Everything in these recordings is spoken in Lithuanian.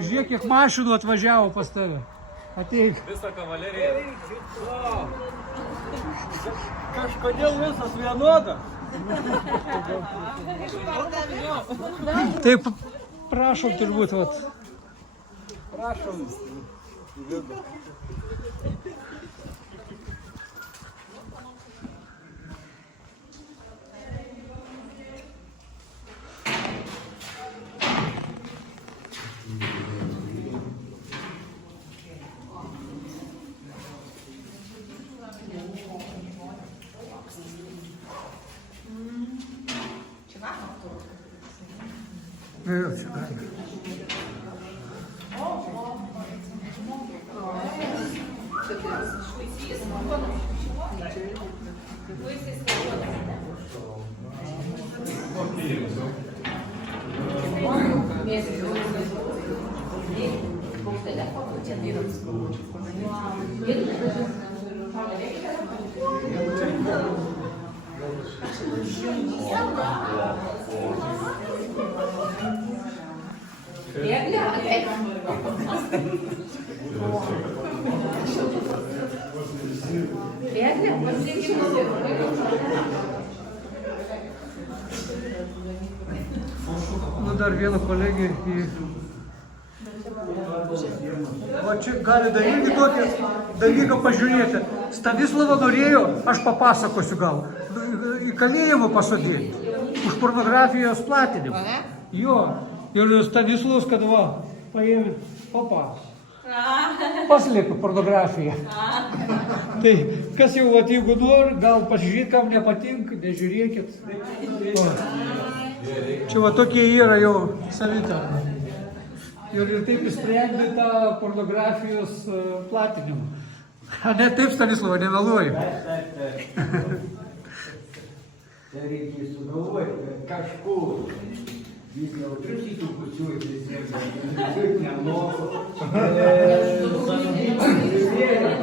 Žiūrėk, kiek mašinų atvažiavo pas tave. Ateik. Visą kavaleriją. Kažkodėl visas vienodas. Taip, prašom turbūt, vat. Prašom. Nu, dar vieną kolegę į... Va čia gali dar irgi tokį dalyką pažiūrėti. Stanislavą norėjo, aš papasakosiu gal, į kalėjimą pasodinti. Už pornografijos platinimą. Jo. Ir Stanislavas, kad va, paėmė, opa, paslėpė pornografiją. Tai kas jau, va, jeigu nori, gal pažiūrėti, kam nepatinka, nežiūrėkit. O. Čia va tokie yra jau savita. Ir taip įsprendė tą pornografijos platinimą. Ne taip, Stanislavą, nemeluoju. Čia reikia sugalvoti, kad kažkur vis jau trusytų pusiuoti visiems, nemoku, samdyti,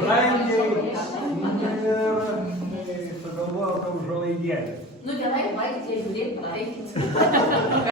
brangiai, sugalvojau, kad užuolaidėlį. Nu, gerai, vaikti, žiūrėti, pataikyti.